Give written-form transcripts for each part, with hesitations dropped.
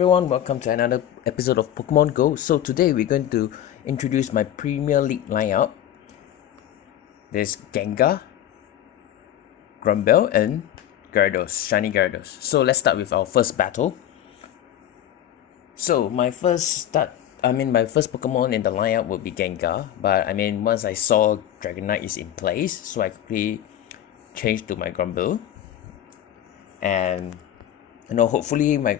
everyone, welcome to another episode of Pokemon Go. So today we're going to introduce my Premier League lineup. There's Gengar, Granbull and Gyarados, Shiny Gyarados. So let's start with our first battle. So my first Pokemon in the lineup would be Gengar, but once I saw Dragonite is in place, so I quickly changed to my Granbull. And hopefully my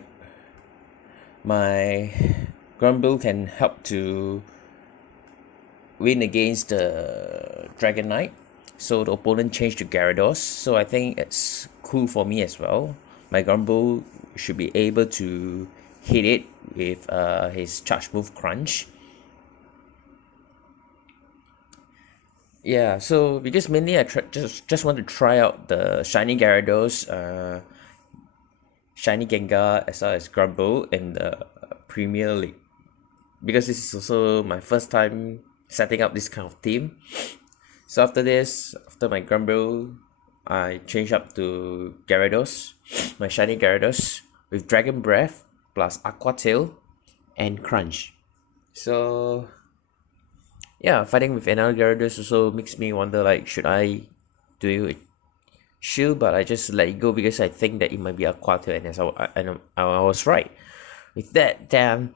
Granbull can help to win against the Dragonite. So the opponent changed to Gyarados. So I think it's cool for me as well. My Granbull should be able to hit it with his charge move Crunch. Yeah, so because mainly I just want to try out the Shiny Gyarados, Shiny Gengar as well as Granbull in the Premier League, because this is also my first time setting up this kind of team. So after my Granbull, I change up to Gyarados, my Shiny Gyarados with Dragon Breath plus Aqua Tail and Crunch. So yeah, fighting with another Gyarados also makes me wonder, like, should I do it shield, but I just let it go because I think that it might be a quarter, and I was right with that. Then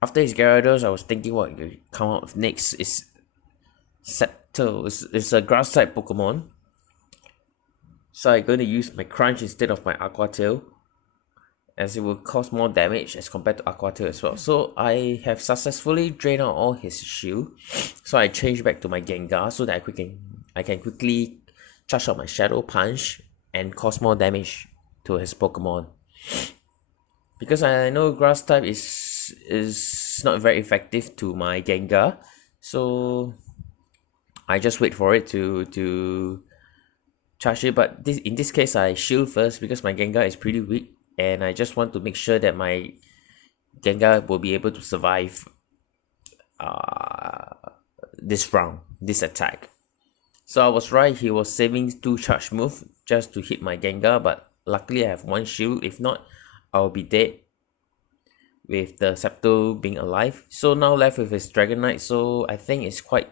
after his Gyarados, I was thinking what could come out next is Sceptile. It's a grass type Pokemon, so I'm going to use my Crunch instead of my Aqua Tail, as it will cause more damage as compared to Aqua Tail as well. So I have successfully drained out all his shield, so I changed back to my Gengar so that I can quickly charge out my Shadow Punch and cause more damage to his Pokemon. Because I know Grass type is not very effective to my Gengar, so I just wait for it to charge it. But in this case, I shield first because my Gengar is pretty weak, and I just want to make sure that my Gengar will be able to survive this round, this attack. So I was right, he was saving 2 charge moves just to hit my Gengar, but luckily I have 1 shield. If not, I'll be dead with the Sceptile being alive. So now left with his Dragonite, so I think it's quite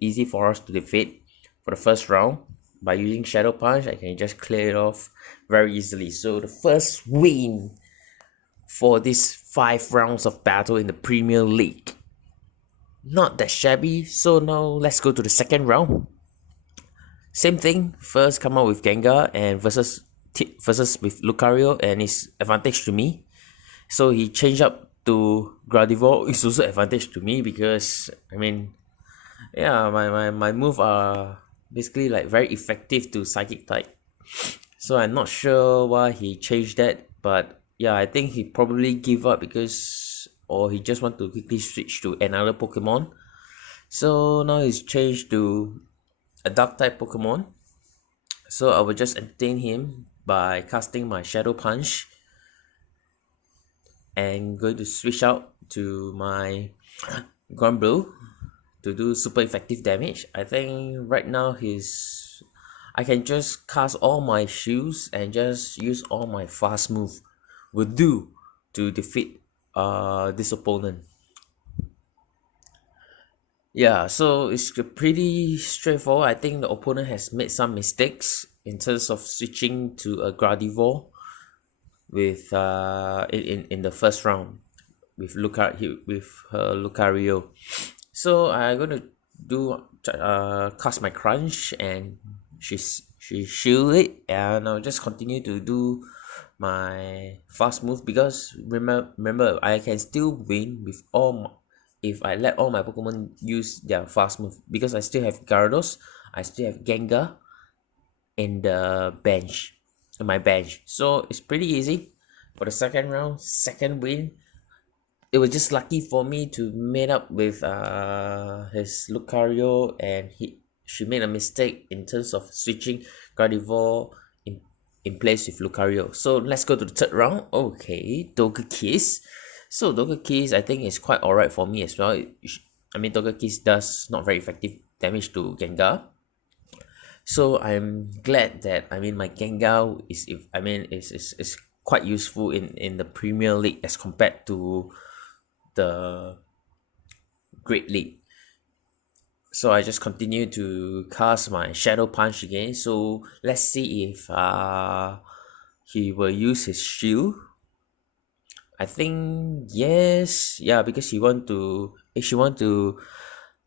easy for us to defeat for the first round. By using Shadow Punch, I can just clear it off very easily. So the first win for these 5 rounds of battle in the Premier League. Not that shabby. So now let's go to the second round. Same thing, first come out with Gengar and versus with Lucario, and it's advantage to me. So he changed up to Gardevoir. It's also advantage to me because my move are basically like very effective to Psychic type. So I'm not sure why he changed that, but yeah, I think he probably give up or he just want to quickly switch to another Pokemon. So now he's changed to a Dark type Pokemon. So I will just entertain him by casting my Shadow Punch and going to switch out to my Granbull to do super effective damage. I think right now I can just cast all my shields and just use all my fast move will do to defeat this opponent. Yeah, so it's pretty straightforward. I think the opponent has made some mistakes in terms of switching to a Gardevoir with in the first round with Lucario. So I'm gonna do cast my Crunch, and she shield it, and I'll just continue to do my fast move because remember I can still win with if I let all my Pokemon use their fast move, because I still have Gyarados, I still have Gengar in my bench. So it's pretty easy for the second round, second win. It was just lucky for me to meet up with his Lucario, and she made a mistake in terms of switching Gardevoir in place with Lucario. So let's go to the third round. Okay, Togekiss. So Togekiss, I think, is quite alright for me as well. Togekiss does not very effective damage to Gengar. So I'm glad that my Gengar is quite useful in the Premier League as compared to the Great League. So I just continue to cast my Shadow Punch again. So let's see if he will use his shield. I think yes, yeah, because she want to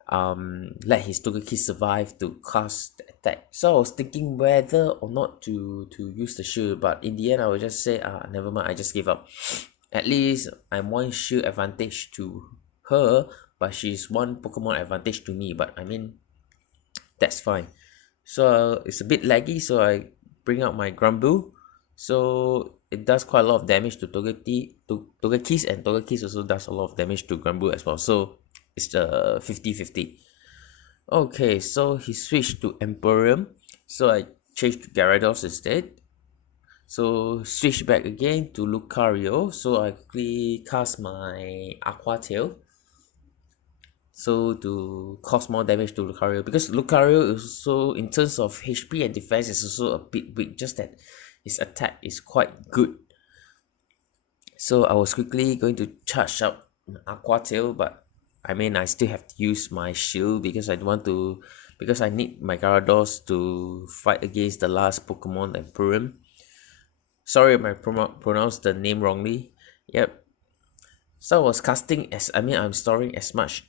let his Togekiss survive to cast the attack. So I was thinking whether or not to use the shield, but in the end I will just say never mind, I just give up. At least I'm one shield advantage to her, but she's one Pokemon advantage to me. But I mean that's fine. So it's a bit laggy, so I bring out my Granbull. So it does quite a lot of damage to Togekiss, and Togekiss also does a lot of damage to Granbull as well. So it's the 50-50. Okay, so he switched to Emporium. So I changed to Gyarados instead. So switch back again to Lucario. So I quickly cast my Aqua Tail. So to cause more damage to Lucario, because Lucario is also in terms of HP and defense is also a bit weak, just that his attack is quite good. So I was quickly going to charge up Aqua Tail, but I mean I still have to use my shield because I don't want to, because I need my Gyarados to fight against the last Pokemon Emporium. Sorry if I pronounced the name wrongly. Yep. So I was casting I'm storing as much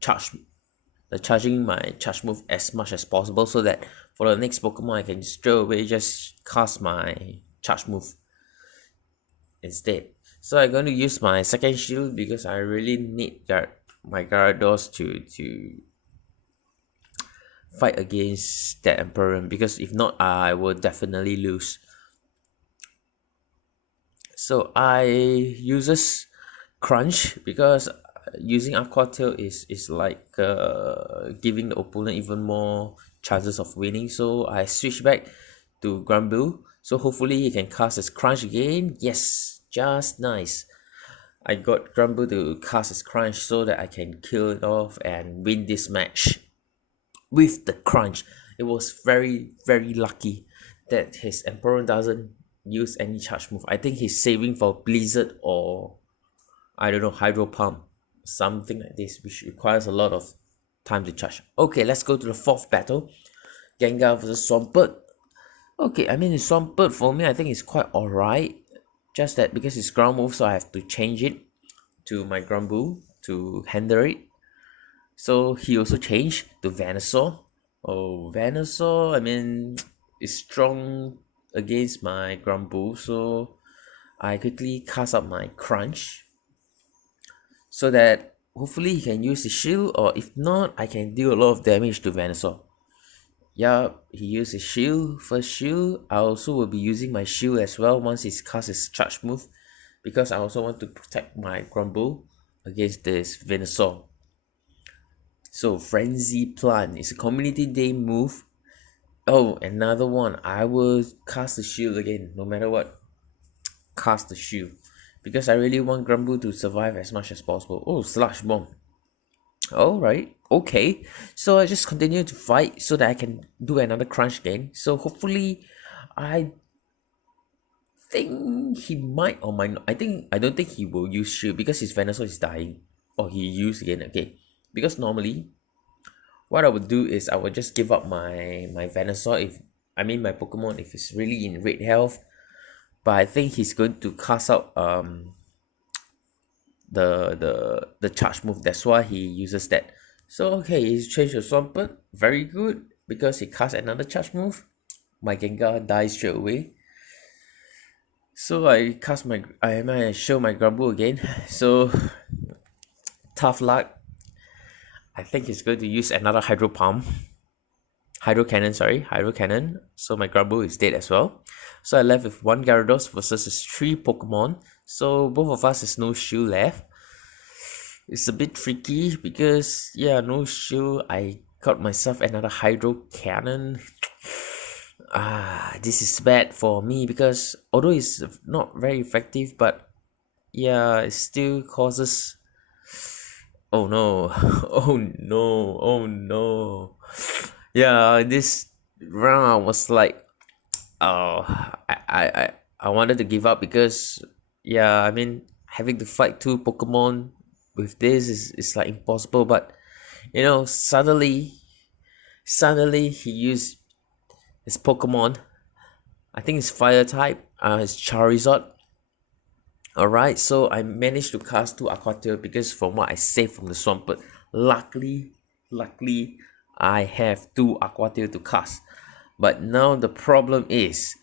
charging my charge move as much as possible, so that for the next Pokemon I can straight away just cast my charge move instead. So I'm going to use my second shield because I really need my Gyarados to fight against that Emporium, because if not I will definitely lose. So I uses Crunch because using Aqua Tail is like giving the opponent even more chances of winning. So I switch back to Granbull. So hopefully he can cast his Crunch again. Yes, just nice. I got Granbull to cast his Crunch so that I can kill it off and win this match with the Crunch. It was very, very lucky that his Emperor doesn't use any charge move. I think he's saving for Blizzard or I don't know, Hydro Pump, something like this, which requires a lot of time to charge. Okay, let's go to the fourth battle. Gengar versus Swampert. Okay, I mean, the Swampert for me, I think it's quite alright. Just that because it's ground move, so I have to change it to my Granbull to handle it. So he also changed to Venusaur. Oh, Venusaur, I mean, is strong against my Granbull, so I quickly cast up my Crunch so that hopefully he can use his shield, or if not, I can deal a lot of damage to Venusaur. Yeah, he used his shield, first shield. I also will be using my shield as well once he's cast his charge move, because I also want to protect my Granbull against this Venusaur. So Frenzy Plant is a community day move. Oh, another one. I will cast the shield again, no matter what. Cast the shield, because I really want Granbull to survive as much as possible. Oh, Sludge Bomb. Alright, okay. So I just continue to fight so that I can do another Crunch again. So hopefully, I think he might or might not. I don't think he will use shield because his Venusaur is dying. Or he used again, okay. Because normally, what I would do is I would just give up my Venusaur my Pokemon if it's really in red health. But I think he's going to cast out the charge move. That's why he uses that. So okay, he's changed to Swampert. Very good, because he casts another charge move. My Gengar dies straight away. So I show my Granbull again. So tough luck. I think he's going to use another Hydro Cannon. So my Granbull is dead as well. So I left with one Gyarados versus his 3 Pokemon. So both of us has no shield left. It's a bit tricky because no shield. I got myself another Hydro Cannon. This is bad for me because although it's not very effective, but it still causes. Oh no! Oh no! Oh no! Yeah, this round I was like, oh, I wanted to give up because, yeah, I mean, having to fight two Pokemon with this is like impossible. But suddenly he used his Pokemon. I think it's Fire type. It's Charizard. Alright, so I managed to cast two Aqua Tail because from what I saved from the swamp, but luckily, I have two Aqua Tail to cast. But now the problem is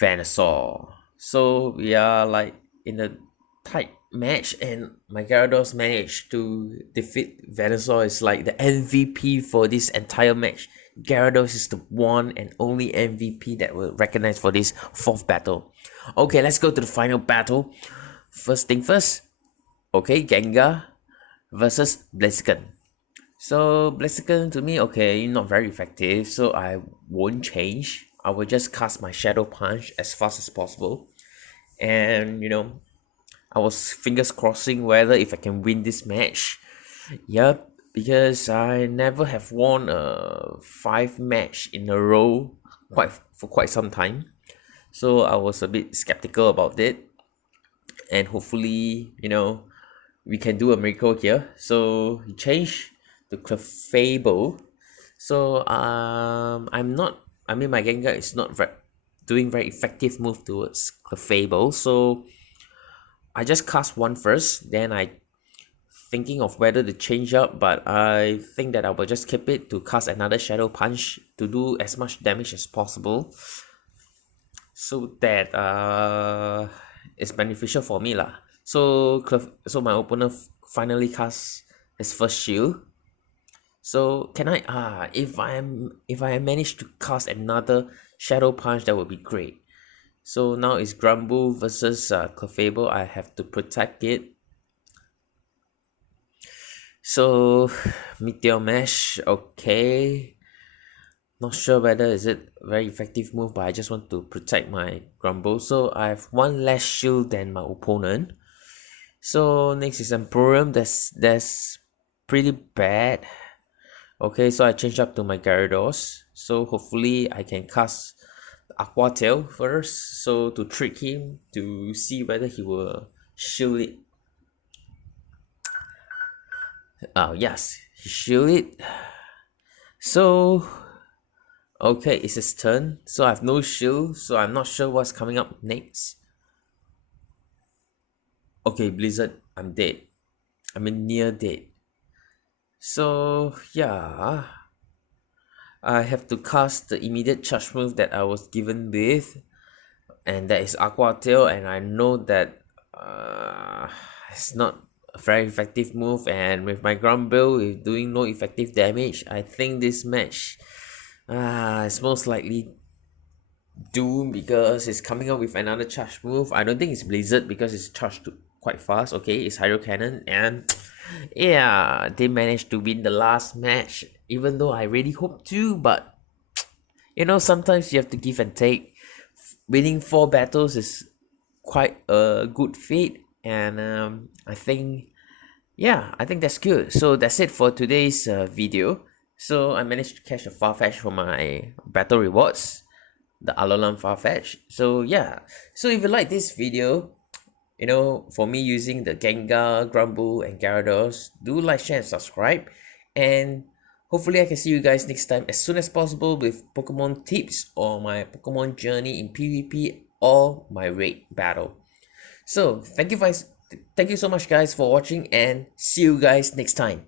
Venusaur. So we are like in a tight match, and my Gyarados managed to defeat Venusaur. Is like the MVP for this entire match. Gyarados is the one and only MVP that will recognize for this fourth battle. Okay, let's go to the final battle. First thing first. Okay, Gengar versus Blaziken. So Blaziken to me, okay, not very effective, so I won't change. I will just cast my Shadow Punch as fast as possible. And I was fingers crossing whether if I can win this match. Yep, because I never have won a 5 match in a row for quite some time. So I was a bit skeptical about it. And hopefully, we can do a miracle here. So he changed to Clefable. So my Gengar is not doing very effective move towards Clefable. So I just cast one first, then I thinking of whether to change up, but I think that I will just keep it to cast another Shadow Punch to do as much damage as possible, so that it's beneficial for me lah. So my opponent finally cast his first shield. So can I if I manage to cast another Shadow Punch, that would be great. So now it's Granbull versus Clefable. I have to protect it. So Meteor Mash, okay. Not sure whether is it very effective move, but I just want to protect my Granbull. So I have one less shield than my opponent. So next is Emporium. That's pretty bad. Okay, so I changed up to my Gyarados. So hopefully I can cast Aqua Tail first, so to trick him to see whether he will shield it. Oh yes, he shield it. So okay, it's his turn. So I have no shield, so I'm not sure what's coming up next. Okay, Blizzard, I'm dead. I mean near dead. So yeah, I have to cast the immediate charge move that I was given with, and that is Aqua Tail, and I know that it's not a very effective move, and with my Granbull with doing no effective damage, I think this match is most likely doomed because it's coming up with another charge move. I don't think it's Blizzard because it's charged quite fast. Okay, it's Hydro Cannon, and yeah, they managed to win the last match, even though I really hope to, but sometimes you have to give and take. Winning 4 battles is quite a good feat, and I think that's good. So that's it for today's video. So I managed to catch a Farfetch for my battle rewards, the Alolan Farfetch. So yeah, so if you like this video, for me using the Gengar, Granbull, and Gyarados, do like, share, and subscribe. And hopefully I can see you guys next time as soon as possible with Pokemon tips or my Pokemon journey in PvP or my raid battle. So thank you so much guys for watching, and see you guys next time.